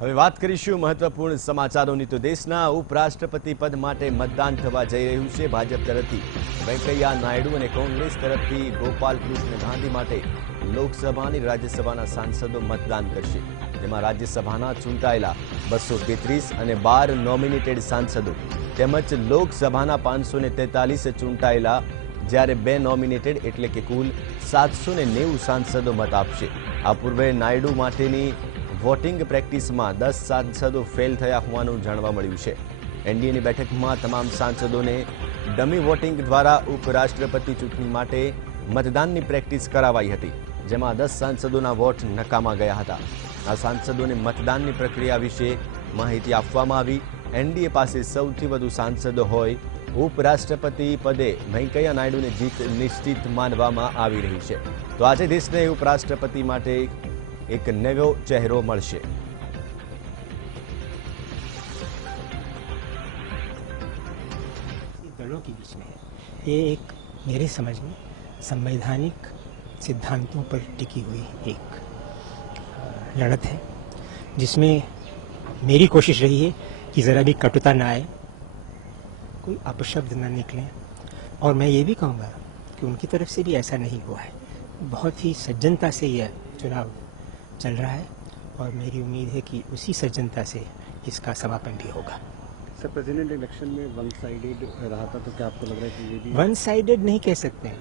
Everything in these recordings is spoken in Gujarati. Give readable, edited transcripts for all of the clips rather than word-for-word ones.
હવે વાત કરીશું મહત્વપૂર્ણ સમાચારોની તો દેશના ઉપરાષ્ટ્રપતિ પદ માટે મતદાન થવા જઈ રહ્યું છે। ભાજપ તરફથી વેંકૈયા નાયડુ અને કોંગ્રેસ તરફથી ગોપાલ કૃષ્ણ ગાંધી માટે લોકસભા અને રાજ્યસભાના સાંસદો મતદાન કરશે, જેમાં રાજ્યસભાના ચૂંટાયેલા 233 અને 12 નોમિનેટેડ સાંસદો તેમજ લોકસભાના 543 ચૂંટાયેલા જ્યારે 2 નોમિનેટેડ એટલે કે કુલ 790 સાંસદો મત આપશે। આ પૂર્વે નાયડુ માટેની વોટિંગ પ્રેક્ટિસમાં 10 સાંસદો ફેલ થયા હોવાનું જાણવા મળ્યું છે। એનડીએની બેઠકમાં તમામ સાંસદોને ડમી વોટિંગ દ્વારા ઉપરાષ્ટ્રપતિ ચૂંટણી માટે મતદાનની પ્રેક્ટિસ કરાવાઈ હતી, જેમાં 10 સાંસદોના વોટ નકામા ગયા હતા। આ સાંસદોને મતદાનની પ્રક્રિયા વિશે માહિતી આપવામાં આવી। એનડીએ પાસે સૌથી વધુ સાંસદો હોય ઉપરાષ્ટ્રપતિ પદે વેંકૈયા નાયડુની જીત નિશ્ચિત માનવામાં આવી રહી છે। તો આજે દેશને ઉપરાષ્ટ્રપતિ માટે एक नवो चेहरो मळशे। दलों के बीच में है, ये एक मेरे समझ में संवैधानिक सिद्धांतों पर टिकी हुई एक लड़त है, जिसमें मेरी कोशिश रही है कि ज़रा भी कटुता ना आए, कोई अपशब्द न निकले, और मैं ये भी कहूँगा कि उनकी तरफ से भी ऐसा नहीं हुआ है। बहुत ही सज्जनता से यह चुनाव चल रहा है और मेरी उम्मीद है कि उसी सज्जनता से इसका समापन भी होगा। सर, प्रेसिडेंट इलेक्शन में वन साइडेड रहा था, तो क्या आपको लग रहा है कि ये भी वन साइडेड नहीं कह सकते हैं,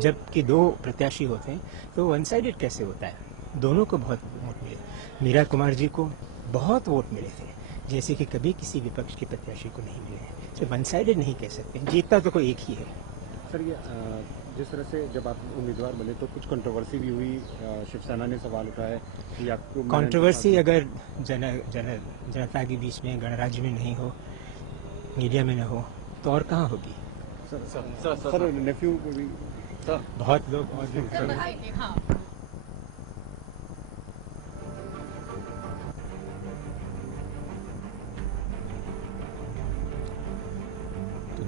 जबकि 2 प्रत्याशी होते हैं तो वन साइडेड कैसे होता है? दोनों को बहुत वोट मिले। मीरा कुमार जी को बहुत वोट मिले थे, जैसे कि कभी किसी विपक्ष के प्रत्याशी को नहीं मिले हैं। तो वन साइडेड नहीं कह सकते, जीतता तो कोई एक ही है। सर, ये जिस तरह से जब आप उम्मीदवार बने तो कुछ कंट्रोवर्सी भी हुई, शिवसेना ने सवाल उठाया कि आपको कंट्रोवर्सी अगर जनता के बीच में गणराज्य में नहीं हो, मीडिया में न हो, तो और कहाँ होगी? सर नेफ्यू को भी बहुत लोग और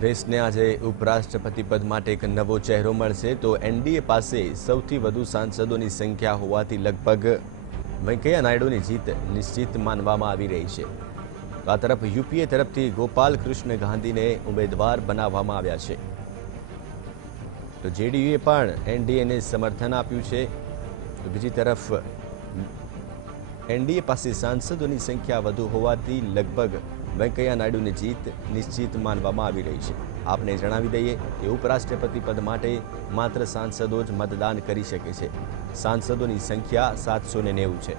દેશને આજે ઉપરાષ્ટ્રપતિ પદ માટે એક નવો ચહેરો મળશે। તો એનડીએ પાસે સૌથી વધુ સાંસદોની સંખ્યા હોવાથી લગભગ વેંકૈયા નાયડુની જીત નિશ્ચિત માનવામાં આવી રહી છે। તો આ તરફ યુપીએ તરફથી ગોપાલ કૃષ્ણ ગાંધીને ઉમેદવાર બનાવવામાં આવ્યા છે। તો જેડીયુએ પણ એનડીએને સમર્થન આપ્યું છે। તો બીજી તરફ એનડીએ પાસે સાંસદોની સંખ્યા વધુ હોવાથી લગભગ વેંકૈયા નાયડુની જીત નિશ્ચિત માનવામાં આવી રહી છે। આપને જણાવી દઈએ કે ઉપરાષ્ટ્રપતિ પદ માટે માત્ર સાંસદો જ મતદાન કરી શકે છે। સાંસદોની સંખ્યા 790 છે।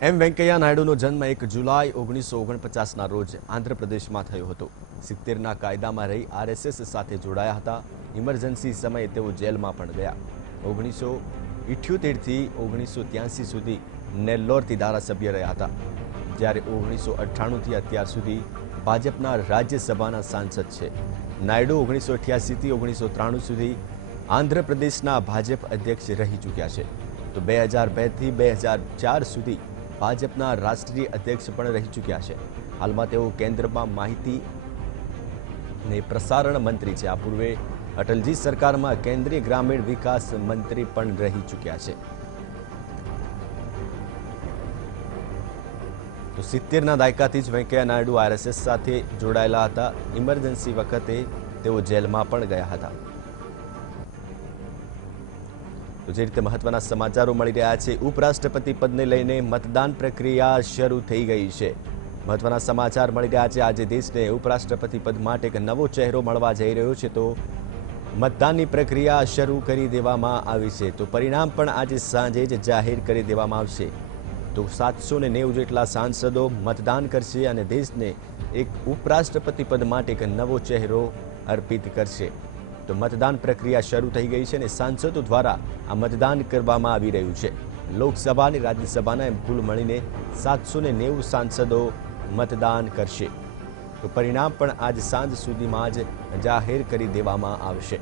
એમ વેંકૈયા નાયડુનો જન્મ 1 જુલાઈ 1949ના રોજ આંધ્રપ્રદેશમાં થયો હતો। 70ના કાયદામાં રહી આરએસએસ સાથે જોડાયા હતા। ઇમરજન્સી સમયે તેઓ જેલમાં પણ ગયા। 1978 થી 1983 સુધી નેલ્લોરથી ધારાસભ્ય રહ્યા હતા, જ્યારે 1998 થી અત્યાર સુધી ભાજપના રાજ્યસભાના સાંસદ છે। નાયડુ 1988 થી 1993 સુધી આંધ્રપ્રદેશના ભાજપ અધ્યક્ષ રહી ચૂક્યા છે। તો 2002 થી 2004 સુધી ભાજપના રાષ્ટ્રીય અધ્યક્ષ પણ રહી ચૂક્યા છે। હાલમાં તેઓ કેન્દ્રમાં માહિતી અને પ્રસારણ મંત્રી છે। આ પૂર્વે અટલજી સરકારમાં કેન્દ્રીય ગ્રામીણ વિકાસ મંત્રી પણ રહી ચૂક્યા છે। તો 70ના દાયકાથી જ વેંકૈયા નાયડુ આરએસએસ સાથે જોડાયેલા હતા। ઇમરજન્સી વખતે તેઓ જેલમાં પણ ગયા હતા। તો જે રીતે મહત્વના સમાચારો મળી રહ્યા છે, ઉપરાષ્ટ્રપતિ પદને લઈને મતદાન પ્રક્રિયા શરૂ થઈ ગઈ છે। મહત્વના સમાચાર મળી રહ્યા છે, આજે દેશને ઉપરાષ્ટ્રપતિ પદ માટે એક નવો ચહેરો મળવા જઈ રહ્યો છે। તો मतदान की प्रक्रिया शरू कर देवामां आवी छे। तो परिणाम पण आज सांजे ज जाहिर कर देवामां आवशे। तो 790 जेटला सांसदों मतदान करशे अने देशने एक उपराष्ट्रपति पद माटे एक नवो चेहरो अर्पित करशे। तो मतदान प्रक्रिया शरू थई गई छे अने सांसदों द्वारा आ मतदान करवामां आवी रह्युं छे। लोकसभा अने राज्यसभाना एम कुल मळीने 790 सांसदों मतदान करशे। तो परिणाम पण आज सांज सुधीमां ज जाहिर करी देवामां आवशे।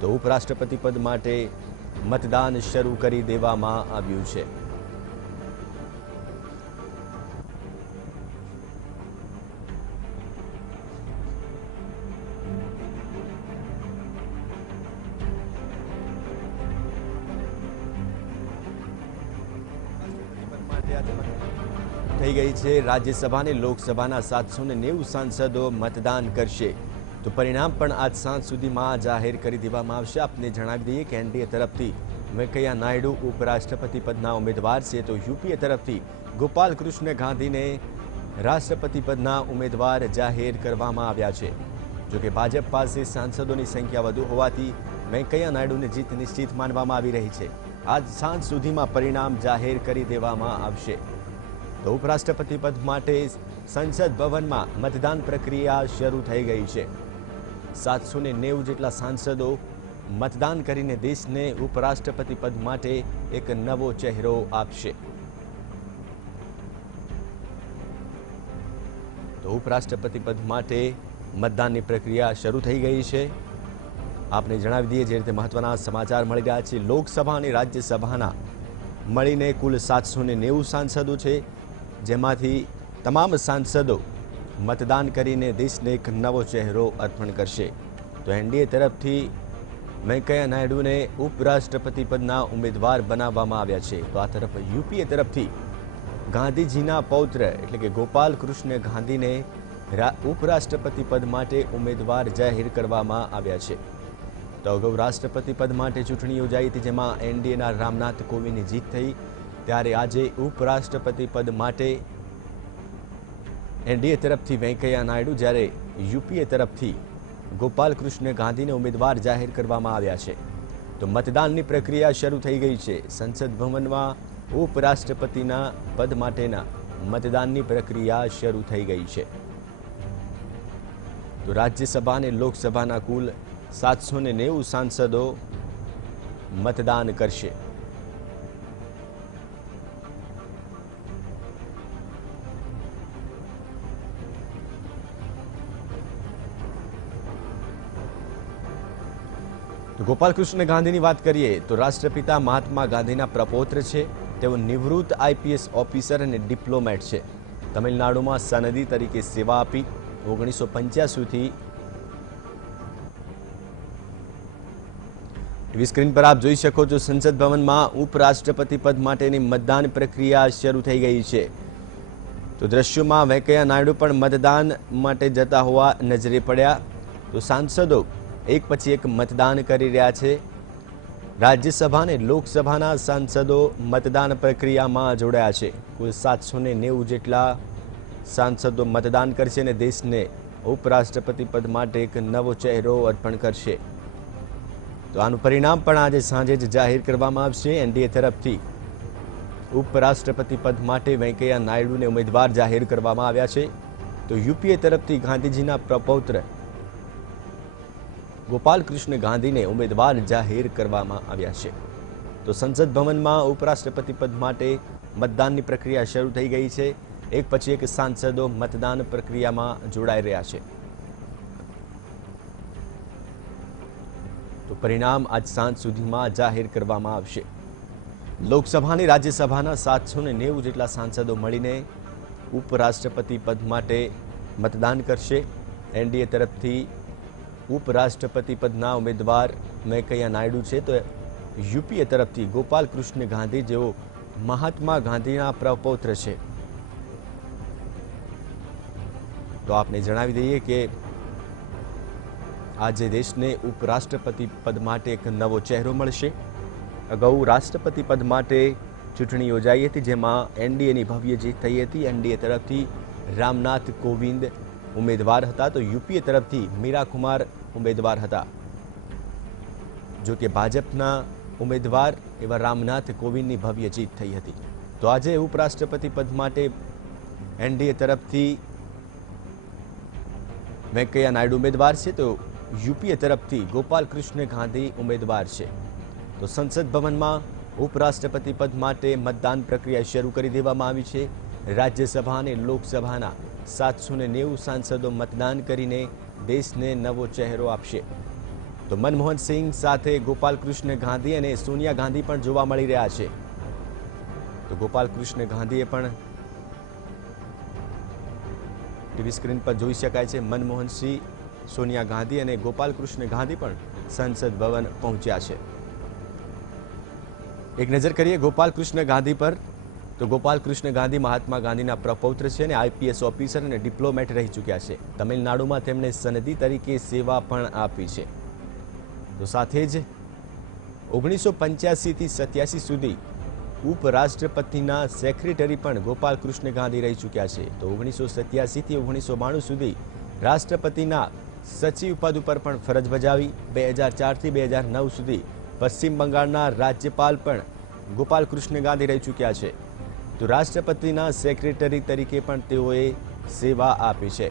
तो उपराष्ट्रपति पद माटे मतदान शरू करी देवामां आव्युं छे। થઈ ગઈ છે. રાજ્યસભા અને લોકસભાના 790 સાંસદો મતદાન કરશે. તો પરિણામ પણ આજ સાંજ સુધીમાં જાહેર કરી દેવામાં આવશે. આપને જણાવી દઈએ કે એનડીએ તરફથી વેંકૈયા નાયડુ ઉપરાષ્ટ્રપતિ પદના ઉમેદવાર છે, તો યુપીએ તરફથી ગોપાલ કૃષ્ણ ગાંધીને રાષ્ટ્રપતિ પદના ઉમેદવાર જાહેર કરવામાં આવ્યા છે. જોકે ભાજપ પાસે સાંસદોની સંખ્યા વધુ હોવાથી વેંકૈયા નાયડુને જીત નિશ્ચિત માનવામાં આવી રહી છે. આજ સાંજ સુધીમાં પરિણામ જાહેર કરી દેવામાં આવશે. તો ઉપરાષ્ટ્રપતિ પદ માટે સંસદ ભવનમાં મતદાન પ્રક્રિયા શરૂ થઈ ગઈ છે. 790 જેટલા સાંસદો મતદાન કરીને દેશને ઉપરાષ્ટ્રપતિ પદ માટે એક નવો ચહેરો આપશે. તો ઉપરાષ્ટ્રપતિ પદ માટે મતદાનની પ્રક્રિયા શરૂ થઈ ગઈ છે. આપને જણાવી દઈએ જે રીતે મહત્વના સમાચાર મળી રહ્યા છે. લોકસભા અને રાજ્યસભાના મળીને કુલ 790 સાંસદો છે, જેમાંથી તમામ સાંસદો મતદાન કરીને દેશને એક નવો ચહેરો અર્પણ કરશે. તો એનડીએ તરફથી વેંકૈયા નાયડુને ઉપરાષ્ટ્રપતિ પદના ઉમેદવાર બનાવવામાં આવ્યા છે. તો આ તરફ યુપીએ તરફથી ગાંધીજીના પૌત્ર એટલે કે ગોપાલ કૃષ્ણ ગાંધીને ઉપરાષ્ટ્રપતિ પદ માટે ઉમેદવાર જાહેર કરવામાં આવ્યા છે. તો અગાઉ રાષ્ટ્રપતિ પદ માટે ચૂંટણી યોજાઈ હતી, જેમાં એનડીએના રામનાથ કોવિંદની જીત થઈ. ત્યારે આજે ઉપરાષ્ટ્રપતિ પદ માટે એનડીએ તરફથી વેંકૈયા નાયડુ, જ્યારે યુપીએ તરફથી ગોપાલ કૃષ્ણ ગાંધીને ઉમેદવાર જાહેર કરવામાં આવ્યા છે. તો મતદાનની પ્રક્રિયા શરૂ થઈ ગઈ છે. સંસદ ભવનમાં ઉપરાષ્ટ્રપતિના પદ માટેના મતદાનની પ્રક્રિયા શરૂ થઈ ગઈ છે. તો રાજ્યસભા અને લોકસભાના કુલ 790 સાંસદો મતદાન કરશે. તો ગોપાલ કૃષ્ણ ગાંધીની વાત કરીએ તો રાષ્ટ્રપિતા મહાત્મા ગાંધીના પ્રપૌત્ર છે. તેઓ નિવૃત્ત આઈપીએસ ઓફિસર અને ડિપ્લોમેટ છે. તમિલનાડુમાં સનદી તરીકે સેવા આપી. 1985થી ટીવી સ્ક્રીન પર આપ જોઈ શકો છો, સંસદ ભવનમાં ઉપરાષ્ટ્રપતિ પદ માટેની મતદાન પ્રક્રિયા શરૂ થઈ ગઈ છે. તો દ્રશ્યોમાં વેંકૈયા નાયડુ પણ મતદાન માટે જતા હોવા નજરે પડ્યા. તો સાંસદો એક પછી એક મતદાન કરી રહ્યા છે. રાજ્યસભા અને લોકસભાના સાંસદો મતદાન પ્રક્રિયામાં જોડાયા છે. કુલ 790 જેટલા સાંસદો મતદાન કરશે અને દેશને ઉપરાષ્ટ્રપતિ પદ માટે એક નવો ચહેરો અર્પણ કરશે. તો આનું પરિણામ પણ આજે સાંજે જ જાહેર કરવામાં આવશે. એનડીએ તરફથી ઉપરાષ્ટ્રપતિ પદ માટે વેંકૈયા નાયડુને ઉમેદવાર જાહેર કરવામાં આવ્યા છે. તો યુપીએ તરફથી ગાંધીજીના પ્રપૌત્ર ગોપાલ કૃષ્ણ ગાંધીને ઉમેદવાર જાહેર કરવામાં આવ્યા છે. તો સંસદ ભવનમાં ઉપરાષ્ટ્રપતિ પદ માટે મતદાનની પ્રક્રિયા શરૂ થઈ ગઈ છે. એક પછી એક સાંસદો મતદાન પ્રક્રિયામાં જોડાઈ રહ્યા છે. તો પરિણામ આજ સાંજ સુધીમાં જાહેર કરવામાં આવશે. લોકસભા અને રાજ્યસભાના 790 જેટલા સાંસદો મળીને ઉપરાષ્ટ્રપતિ પદ માટે મતદાન કરશે. એનડીએ તરફથી ઉપરાષ્ટ્રપતિ પદના ઉમેદવાર વેંકૈયા નાયડુ છે. તો યુપીએ તરફથી ગોપાલ કૃષ્ણ ગાંધી, જેઓ મહાત્મા ગાંધીના પ્રપૌત્ર છે. તો આપને જણાવી દઈએ કે આજે દેશને ઉપરાષ્ટ્રપતિ પદ માટે એક નવો ચહેરો મળશે. અગાઉ રાષ્ટ્રપતિ પદ માટે ચૂંટણી યોજાઈ હતી, જેમાં એનડીએની ભવ્ય જીત થઈ હતી. એનડીએ તરફથી રામનાથ કોવિંદ ઉમેદવાર હતા, તો યુપીએ તરફથી મીરા કુમાર ઉમેદવાર હતા. જો કે ભાજપના ઉમેદવાર એવા રામનાથ કોવિંદની ભવ્ય જીત થઈ હતી. તો આજે ઉપરાષ્ટ્રપતિ પદ માટે એનડીએ તરફથી વેંકૈયા નાયડુ ઉમેદવાર છે, તો યુપીએ તરફથી ગોપાલ કૃષ્ણ ગાંધી ઉમેદવાર છે. તો સંસદ ભવનમાં ઉપરાષ્ટ્રપતિ પદ માટે મતદાન પ્રક્રિયા શરૂ કરી દેવામાં આવી છે. રાજ્યસભા અને લોકસભાના 790 સાંસદો મતદાન કરીને દેશને નવો ચહેરો આપશે. તો મનમોહન સિંહ સાથે ગોપાલ કૃષ્ણ ગાંધી અને સોનિયા ગાંધી પણ જોવા મળી રહ્યા છે. તો ગોપાલ કૃષ્ણ ગાંધીએ પણ ટીવી સ્ક્રીન પર જોઈ શકાય છે. મનમોહન સિંહ, સોનિયા ગાંધી અને ગોપાલ કૃષ્ણ ગાંધી પણ સંસદ ભવન પહોંચ્યા છે. એક નજર કરીએ ગોપાલ કૃષ્ણ ગાંધી પર. તો ગોપાલ કૃષ્ણ ગાંધી મહાત્મા ગાંધીના પ્રપૌત્ર છે અને આઈપીએસ ઓફિસર અને ડિપ્લોમેટ રહી ચૂક્યા છે. તમિલનાડુમાં તેમણે સનદી તરીકે સેવા પણ આપી છે. તો સાથે જ 1985 થી 87 સુધી ઉપરાષ્ટ્રપતિના સેક્રેટરી પણ ગોપાલ કૃષ્ણ ગાંધી રહી ચૂક્યા છે. તો 1987 થી 1992 સુધી રાષ્ટ્રપતિના સચિવ પદ ઉપર પણ ફરજ બજાવી. 2004 થી 2009 સુધી પશ્ચિમ બંગાળના રાજ્યપાલ પણ ગોપાલ કૃષ્ણ ગાંધી રહી ચૂક્યા છે. તો રાષ્ટ્રપતિના સેક્રેટરી તરીકે પણ તેઓએ સેવા આપી છે.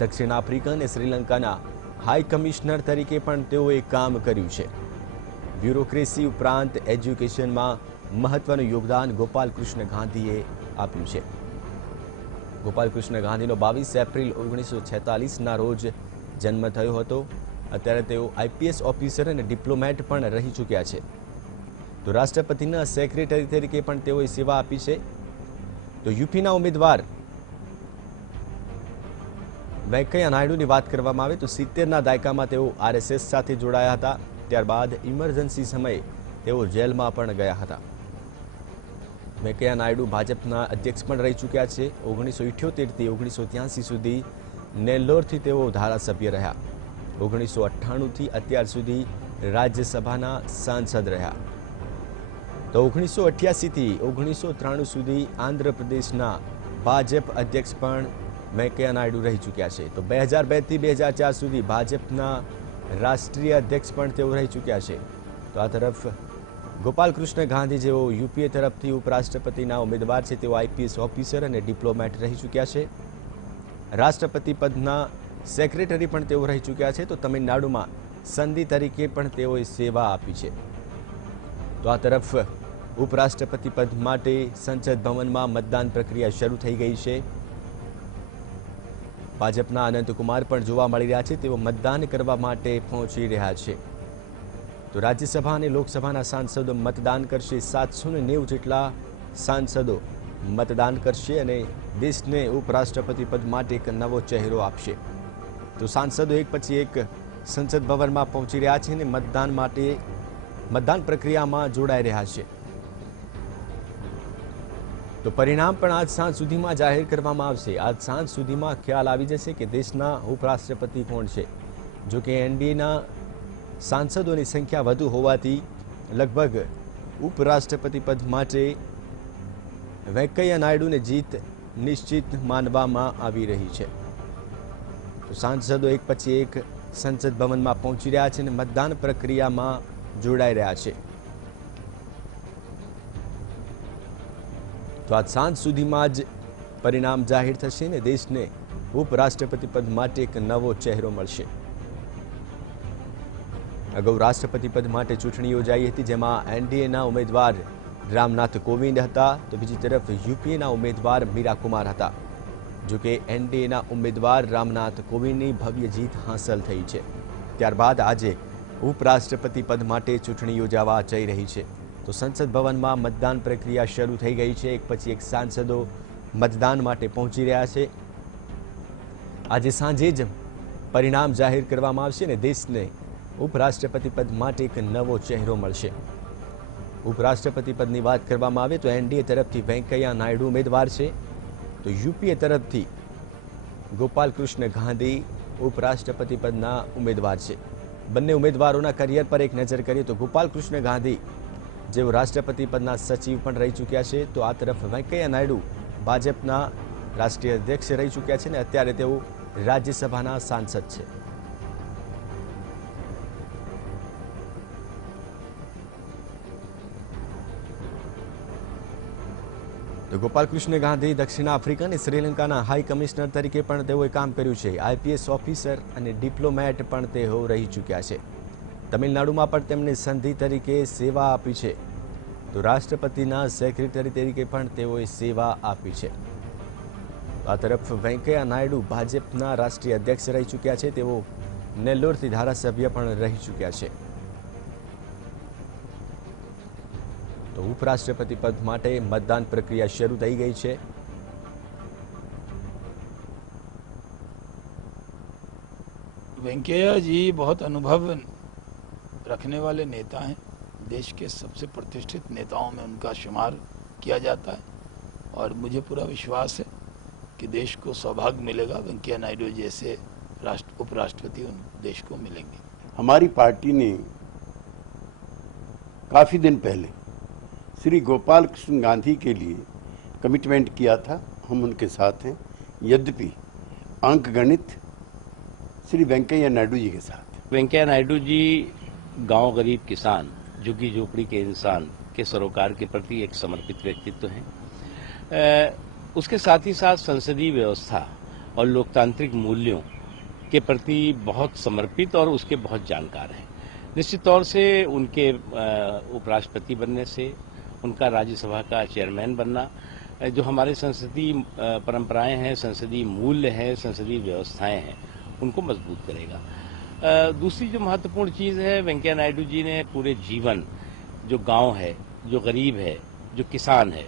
દક્ષિણ આફ્રિકા અને શ્રીલંકાના હાઈ કમિશનર તરીકે પણ તેઓએ કામ કર્યું છે. બ્યુરોક્રેસી ઉપરાંત એજ્યુકેશનમાં મહત્વનું યોગદાન ગોપાલ કૃષ્ણ ગાંધીએ આપ્યું છે. ગોપાલ કૃષ્ણ ગાંધીનો 22 એપ્રિલ 1946ના રોજ જન્મ થયો હતો. અત્યારે તેઓ આઈપીએસ ઓફિસર અને ડિપ્લોમેટ પણ રહી ચૂક્યા છે. તો રાષ્ટ્રપતિના સેક્રેટરી તરીકે પણ તેઓએ સેવા આપી છે. તો યુપીના ઉમેદવાર વેંકૈયા નાયડુની વાત કરવામાં આવે તો 70ના દાયકામાં તેઓ આરએસએસ સાથે જોડાયા હતા. ત્યારબાદ ઇમરજન્સી સમયે તેઓ જેલમાં પણ ગયા હતા. વેંકૈયા નાયડુ ભાજપના અધ્યક્ષ પણ રહી ચૂક્યા છે. 1978 થી 1983 સુધી નેલ્લોરથી તેઓ ધારાસભ્ય રહ્યા. 1998 થી અત્યાર સુધી રાજ્યસભાના સાંસદ રહ્યા. તો 1988 થી 1993 સુધી આંધ્રપ્રદેશના ભાજપ અધ્યક્ષ પણ વેંકૈયા નાયડુ રહી ચૂક્યા છે. તો 2002 થી 2004 સુધી ભાજપના રાષ્ટ્રીય અધ્યક્ષ પણ તેઓ રહી ચૂક્યા છે. તો આ તરફ ગોપાલ કૃષ્ણ ગાંધી જેઓ યુપીએ તરફથી ઉપરાષ્ટ્રપતિના ઉમેદવાર છે તેઓ આઈપીએસ ઓફિસર અને ડિપ્લોમેટ રહી ચૂક્યા છે. રાષ્ટ્રપતિ પદના સેક્રેટરી પણ તેઓ રહી ચૂક્યા છે. તો તમિલનાડુમાં સંધિ તરીકે પણ તેઓએ સેવા આપી છે. તો આ તરફ ઉપરાષ્ટ્રપતિ પદ માટે સંસદ ભવનમાં મતદાન પ્રક્રિયા શરૂ થઈ ગઈ છે. ભાજપના અનંતકુમાર પણ જોવા મળી રહ્યા છે. તેઓ મતદાન કરવા માટે પહોંચી રહ્યા છે. તો રાજ્યસભા અને લોકસભાના સાંસદો મતદાન કરશે. 790 જેટલા સાંસદો મતદાન કરશે અને દેશને ઉપરાષ્ટ્રપતિ પદ માટે એક નવો ચહેરો આપશે. તો સાંસદો એક પછી એક સંસદ ભવનમાં પહોંચી રહ્યા છે અને મતદાન માટે મતદાન પ્રક્રિયામાં જોડાઈ રહ્યા છે. તો પરિણામ પણ આજ સાંજ સુધીમાં જાહેર કરવામાં આવશે. આજ સાંજ સુધીમાં ખ્યાલ આવી જશે કે દેશના ઉપરાષ્ટ્રપતિ કોણ છે. જો કે એનડીએના સાંસદોની સંખ્યા વધુ હોવાથી લગભગ ઉપરાષ્ટ્રપતિ પદ માટે વેંકૈયા નાયડુને જીત નિશ્ચિત માનવામાં આવી રહી છે. તો સાંસદો એક પછી એક સંસદ ભવનમાં પહોંચી રહ્યા છે અને મતદાન પ્રક્રિયામાં જોડાઈ રહ્યા છે. તો આજ સાંજ સુધીમાં જ પરિણામ જાહેર થશે અને દેશને ઉપરાષ્ટ્રપતિ પદ માટે એક નવો ચહેરો મળશે. અગાઉ રાષ્ટ્રપતિ પદ માટે ચૂંટણી યોજાઈ હતી જેમાં એનડીએના ઉમેદવાર રામનાથ કોવિંદ હતા. તો બીજી તરફ યુપીએના ઉમેદવાર મીરા કુમાર હતા. જોકે એનડીએના ઉમેદવાર રામનાથ કોવિંદની ભવ્ય જીત હાંસલ થઈ છે. ત્યારબાદ આજે ઉપરાષ્ટ્રપતિ પદ માટે ચૂંટણી યોજાવા જઈ રહી છે. તો સંસદ ભવનમાં મતદાન પ્રક્રિયા શરૂ થઈ ગઈ છે. એક પછી એક સાંસદો મતદાન માટે પહોંચી રહ્યા છે. આજે સાંજે જ પરિણામ જાહેર કરવામાં આવશે અને દેશને ઉપરાષ્ટ્રપતિ પદ માટે એક નવો ચહેરો મળશે. ઉપરાષ્ટ્રપતિ પદની વાત કરવામાં આવે તો એનડીએ તરફથી વેંકૈયા નાયડુ ઉમેદવાર છે. તો યુપીએ તરફથી ગોપાલ કૃષ્ણ ગાંધી ઉપરાષ્ટ્રપતિ પદના ઉમેદવાર છે. બંને ઉમેદવારોના કરિયર પર એક નજર કરીએ તો ગોપાલ કૃષ્ણ ગાંધી જેઓ રાષ્ટ્રપતિ પદના સચિવ પણ રહી ચૂક્યા છે. તો આ તરફ વેંકૈયા નાયડુ ભાજપના રાષ્ટ્રીય અધ્યક્ષ રહી ચૂક્યા છે અને અત્યારે તેઓ રાજ્યસભાના સાંસદ છે. તો ગોપાલ કૃષ્ણ ગાંધી દક્ષિણ આફ્રિકા અને શ્રીલંકાના હાઈ કમિશનર તરીકે પણ તેઓએ કામ કર્યું છે. આઈપીએસ ઓફિસર અને ડિપ્લોમેટ પણ તેઓ રહી ચૂક્યા છે. તમિલનાડુમાં પણ તેમણે સંધિ તરીકે સેવા આપી છે. તો રાષ્ટ્રપતિના સેક્રેટરી તરીકે પણ તેઓએ સેવા આપી છે. આ તરફ વેંકૈયા નાયડુ ભાજપના રાષ્ટ્રીય અધ્યક્ષ રહી ચૂક્યા છે. તેઓ નેલ્લોરથી ધારાસભ્ય પણ રહી ચૂક્યા છે. તો ઉપરાષ્ટ્રપતિ પદ માટે મતદાન પ્રક્રિયા શરૂ થઈ ગઈ છે. वेंकैया जी बहुत अनुभव रखने वाले नेता हैं. देश के सबसे प्रतिष्ठित नेताओं में उनका शुमार किया जाता है और मुझे पूरा विश्वास है कि देश को सौभाग्य मिलेगा, वेंकैया नायडू जैसे उपराष्ट्रपति उन देश को मिलेंगे। हमारी पार्टी ने काफ़ी दिन पहले श्री गोपाल कृष्ण गांधी के लिए कमिटमेंट किया था, हम उनके साथ हैं। यद्यपि अंक गणित श्री वेंकैया नायडू जी के साथ। वेंकैया नायडू जी गांव गरीब किसान झुग्गी झोपड़ी के इंसान के सरोकार के प्रति एक समर्पित व्यक्तित्व हैं। उसके साथ ही साथ संसदीय व्यवस्था और लोकतांत्रिक मूल्यों के प्रति बहुत समर्पित और उसके बहुत जानकार हैं। निश्चित तौर से उनके उपराष्ट्रपति बनने से, उनका राज्यसभा का चेयरमैन बनना, जो हमारे संसदीय परंपराएं हैं, संसदीय मूल्य हैं, संसदीय व्यवस्थाएं हैं, उनको मजबूत करेगा। दूसरी जो महत्वपूर्ण चीज़ है, वेंकैया नायडू जी ने पूरे जीवन जो गांव है, जो गरीब है, जो किसान है,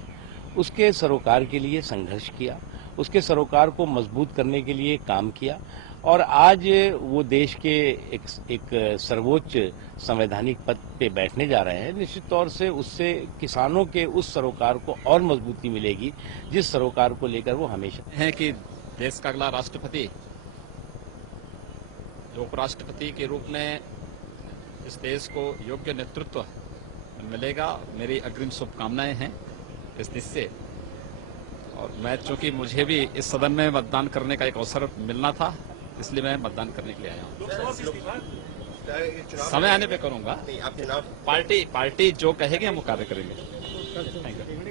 उसके सरोकार के लिए संघर्ष किया, उसके सरोकार को मजबूत करने के लिए काम किया और आज वो देश के एक सर्वोच्च संवैधानिक पद पे बैठने जा रहे हैं। निश्चित तौर से उससे किसानों के उस सरोकार को और मजबूती मिलेगी जिस सरोकार को लेकर वो हमेशा है कि देश का अगला राष्ट्रपति जो उपराष्ट्रपति के रूप में इस देश को योग्य नेतृत्व मिलेगा। मेरी अग्रिम शुभकामनाएं हैं इस निश्चय। और मैं चूंकि मुझे भी इस सदन में मतदान करने का एक अवसर मिलना था, इसलिए मैं मतदान करने के लिए आया हूँ। समय आने पे करूंगा। पार्टी जो कहेगी हम वो कार्य करेंगे।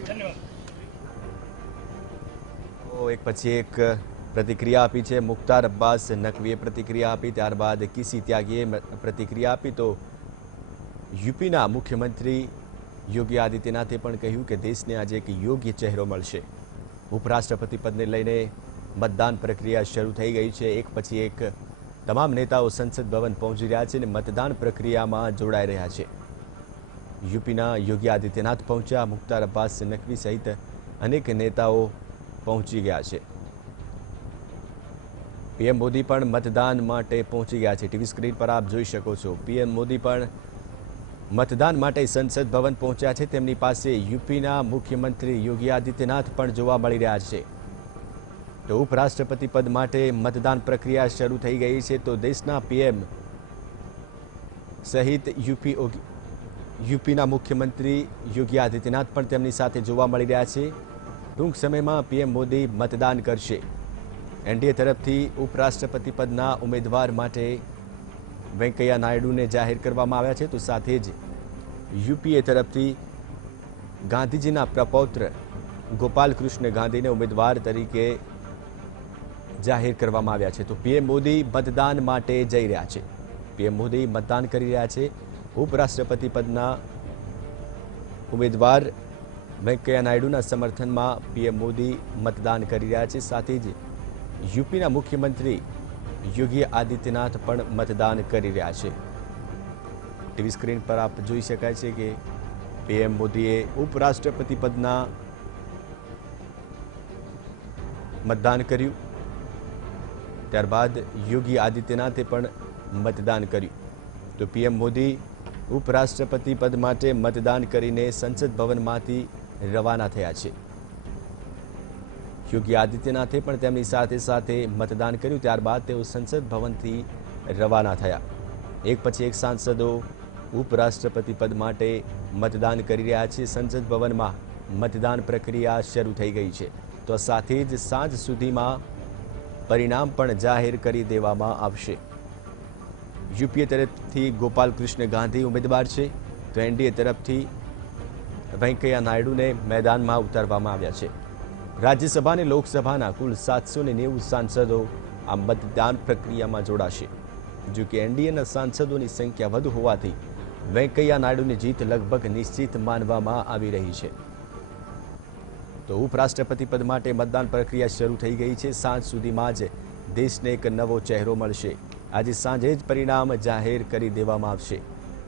धन्यवाद। તો એક પછી એક પ્રતિક્રિયા આપી છે મુખ્તાર અબ્બાસ નકવીએ પ્રતિક્રિયા આપી, ત્યારબાદ કિસી ત્યાગીએ પ્રતિક્રિયા આપી। તો યુપીના મુખ્યમંત્રી યોગી આદિત્યનાથે પણ કહ્યું કે દેશને આજે એક યોગ્ય ચહેરો મળશે। ઉપરાષ્ટ્રપતિ પદને લઈને મતદાન પ્રક્રિયા શરૂ થઈ ગઈ છે। એક પછી એક તમામ નેતાઓ સંસદ ભવન પહોંચી રહ્યા છે અને મતદાન પ્રક્રિયામાં જોડાઈ રહ્યા છે। યુપીના યોગી આદિત્યનાથ પહોંચ્યા, મુખ્તાર અબ્બાસ નકવી સહિત અનેક નેતાઓ પહોંચી ગયા છે। પીએમ મોદી પણ મતદાન માટે પહોંચી ગયા છે। ટીવી સ્ક્રીન પર આપ જોઈ શકો છો, પીએમ મોદી પણ મતદાન માટે સંસદ ભવન પહોંચ્યા છે। તેમની પાસે યુપીના મુખ્યમંત્રી યોગી આદિત્યનાથ પણ જોવા મળી રહ્યા છે। તો ઉપરાષ્ટ્રપતિ પદ માટે મતદાન પ્રક્રિયા શરૂ થઈ ગઈ છે। તો દેશના પીએમ સહિત યુપીના મુખ્યમંત્રી યોગી આદિત્યનાથ પણ તેમની સાથે જોવા મળી રહ્યા છે। ટૂંક સમયમાં પીએમ મોદી મતદાન કરશે। એનડીએ તરફથી ઉપરાષ્ટ્રપતિ પદના ઉમેદવાર માટે વેંકૈયા નાયડુને જાહેર કરવામાં આવ્યા છે। તો સાથે જ યુપીએ તરફથી ગાંધીજીના પ્રપૌત્ર ગોપાલ કૃષ્ણ ગાંધીને ઉમેદવાર તરીકે જાહેર કરવામાં આવ્યા છે। તો પીએમ મોદી મતદાન માટે જઈ રહ્યા છે। પીએમ મોદી મતદાન કરી રહ્યા છે। ઉપરાષ્ટ્રપતિ પદના ઉમેદવાર વેંકૈયા નાયડુના સમર્થનમાં પીએમ મોદી મતદાન કરી રહ્યા છે। સાથે જ યુપીના મુખ્યમંત્રી યોગી આદિત્યનાથ પણ મતદાન કરી રહ્યા છે। ટીવી સ્ક્રીન પર આપ જોઈ શકાય છે કે પીએમ મોદીએ ઉપરાષ્ટ્રપતિ પદના મતદાન કર્યું, ત્યારબાદ યોગી આદિત્યનાથે પણ મતદાન કર્યું। તો પીએમ મોદી ઉપરાષ્ટ્રપતિ પદ માટે મતદાન કરીને સંસદ ભવનમાંથી રવાના થયા છે। યોગી આદિત્યનાથે પણ તેમની સાથે સાથે મતદાન કર્યું, ત્યારબાદ તેઓ સંસદ ભવનથી રવાના થયા। એક પછી એક સાંસદો ઉપરાષ્ટ્રપતિ પદ માટે મતદાન કરી રહ્યા છે। સંસદ ભવનમાં મતદાન પ્રક્રિયા શરૂ થઈ ગઈ છે। તો સાથે જ સાંજ સુધીમાં પરિણામ પણ જાહેર કરી દેવામાં આવશે। યુપીએ તરફથી ગોપાલ કૃષ્ણ ગાંધી ઉમેદવાર છે, તો એનડીએ તરફથી વેંકૈયા નાયડુને મેદાનમાં ઉતારવામાં આવ્યા છે। રાજ્યસભા અને લોકસભાના કુલ 790 સાંસદો આ મતદાન પ્રક્રિયામાં જોડાશે। જો કે એનડીએના સાંસદોની સંખ્યા વધુ હોવાથી વેંકૈયા નાયડુની જીત લગભગ નિશ્ચિત માનવામાં આવી રહી છે। તો ઉપરાષ્ટ્રપતિ પદ માટે મતદાન પ્રક્રિયા શરૂ થઈ ગઈ છે। સાંજ સુધીમાં જ દેશને એક નવો ચહેરો મળશે। આજે સાંજે જ પરિણામ જાહેર કરી દેવામાં આવશે।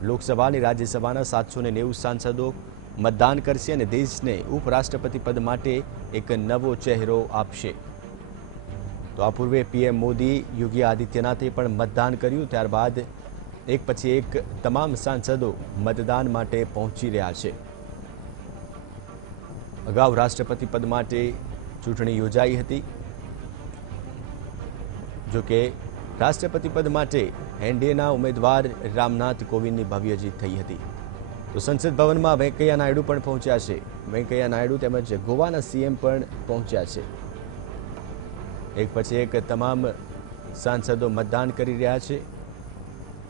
લોકસભા અને રાજ્યસભાના 790 સાંસદો મતદાન કરશે અને દેશને ઉપરાષ્ટ્રપતિ પદ માટે એક નવો ચહેરો આપશે। તો આ પૂર્વે પીએમ મોદી યોગી આદિત્યનાથે પણ મતદાન કર્યું, ત્યારબાદ એક પછી એક તમામ સાંસદો મતદાન માટે પહોંચી રહ્યા છે। અગાઉ રાષ્ટ્રપતિ પદ માટે ચૂંટણી યોજાઈ હતી. જો કે રાષ્ટ્રપતિ પદ માટે એનડીએના ઉમેદવાર રામનાથ કોવિંદની ભવ્ય જીત થઈ હતી. તો સંસદ ભવનમાં વેંકૈયા નાયડુ પણ પહોંચ્યા છે. વેંકૈયા નાયડુ તેમજ ગોવાના સીએમ પણ પહોંચ્યા છે. એક પછી એક તમામ સાંસદો મતદાન કરી રહ્યા છે.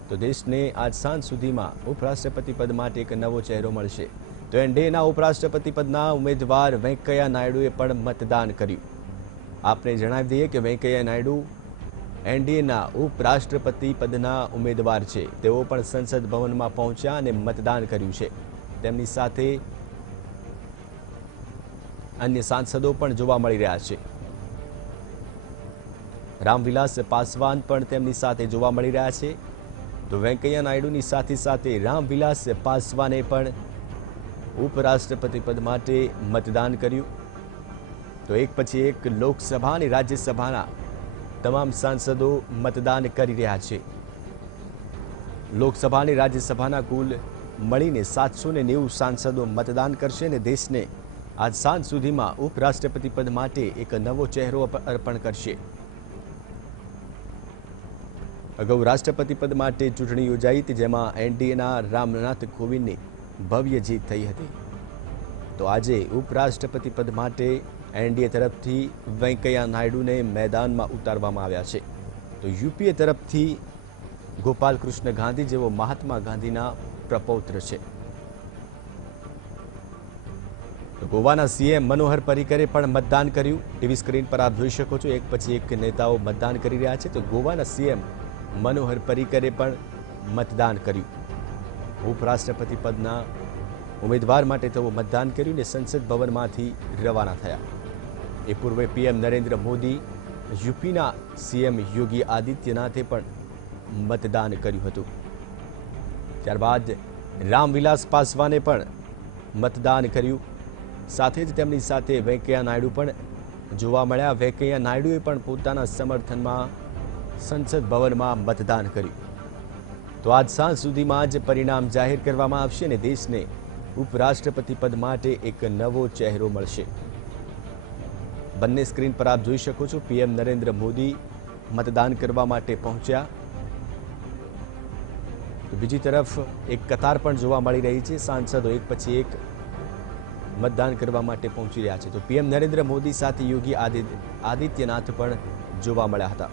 તો દેશને આજ સાંજ સુધીમાં ઉપરાષ્ટ્રપતિ પદ માટે એક નવો ચહેરો મળશે. તો એનડીએના ઉપરાષ્ટ્રપતિ પદના ઉમેદવાર વેંકૈયા નાયડુએ પણ મતદાન કર્યું. આપને જણાવી દઈએ કે વેંકૈયા નાયડુ એનડીએના ઉપરાષ્ટ્રપતિ પદના ઉમેદવાર છે. તેઓ પણ સંસદ ભવનમાં પહોંચ્યા અને મતદાન કર્યું છે. તેમની સાથે અન્ય સાંસદો પણ જોવા મળી રહ્યા છે. રામવિલાસ પાસવાન પણ તેમની સાથે જોવા મળી રહ્યા છે. તો વેંકૈયા નાયડુની સાથે સાથે રામવિલાસ પાસવાને પણ ઉપરાષ્ટ્રપતિ પદ માટે મતદાન કર્યું. તો એક પછી એક લોકસભા અને રાજ્યસભાના તમામ સાંસદો મતદાન કરી રહ્યા છે. લોકસભા અને રાજ્યસભાના કુલ મળીને 790 સાંસદો મતદાન કરશે અને દેશને આજ સાંજ સુધીમાં ઉપરાષ્ટ્રપતિ પદ માટે એક નવો ચહેરો અર્પણ કરશે. અગાઉ રાષ્ટ્રપતિ પદ માટે ચૂંટણી યોજાઈ હતી, જેમાં એનડીએના રામનાથ કોવિંદની ભવ્ય જીત થઈ હતી. તો આજે ઉપરાષ્ટ્રપતિ પદ માટે એનડીએ તરફથી વેંકૈયા નાયડુને મેદાનમાં ઉતારવામાં આવ્યા છે. તો યુપીએ તરફથી ગોપાલ કૃષ્ણ ગાંધી, જેઓ મહાત્મા ગાંધીના પ્રપૌત્ર છે. તો ગોવાના સીએમ મનોહર પર્રિકરે પણ મતદાન કર્યું. ટીવી સ્ક્રીન પર આપ જોઈ શકો છો, એક પછી એક નેતાઓ મતદાન કરી રહ્યા છે. તો ગોવાના સીએમ મનોહર પર્રિકરે પણ મતદાન કર્યું. ઉપરાષ્ટ્રપતિ પદના ઉમેદવાર માટે તેઓ મતદાન કર્યું અને સંસદ ભવનમાંથી રવાના થયા. એ પૂર્વે પીએમ નરેન્દ્ર મોદી, યુપીના સીએમ યોગી આદિત્યનાથે પણ મતદાન કર્યું હતું. ત્યારબાદ રામવિલાસ પાસવાને પણ મતદાન કર્યું. સાથે જ તેમની સાથે વેંકૈયા નાયડુ પણ જોવા મળ્યા. વેંકૈયા નાયડુએ પણ પોતાના સમર્થનમાં સંસદ ભવનમાં મતદાન કર્યું. તો આજ સાંજ સુધીમાં જ પરિણામ જાહેર કરવામાં આવશે અને દેશને ઉપરાષ્ટ્રપતિ પદ માટે એક નવો ચહેરો મળશે. બંને સ્ક્રીન પર આપ જોઈ શકો છો, પીએમ નરેન્દ્ર મોદી મતદાન કરવા માટે પહોંચ્યા. તો બીજી તરફ એક કતાર પણ જોવા મળી રહી છે. સાંસદો એક પછી એક મતદાન કરવા માટે પહોંચી રહ્યા છે. તો પીએમ નરેન્દ્ર મોદી સાથે યોગી આદિત્યનાથ પણ જોવા મળ્યા હતા.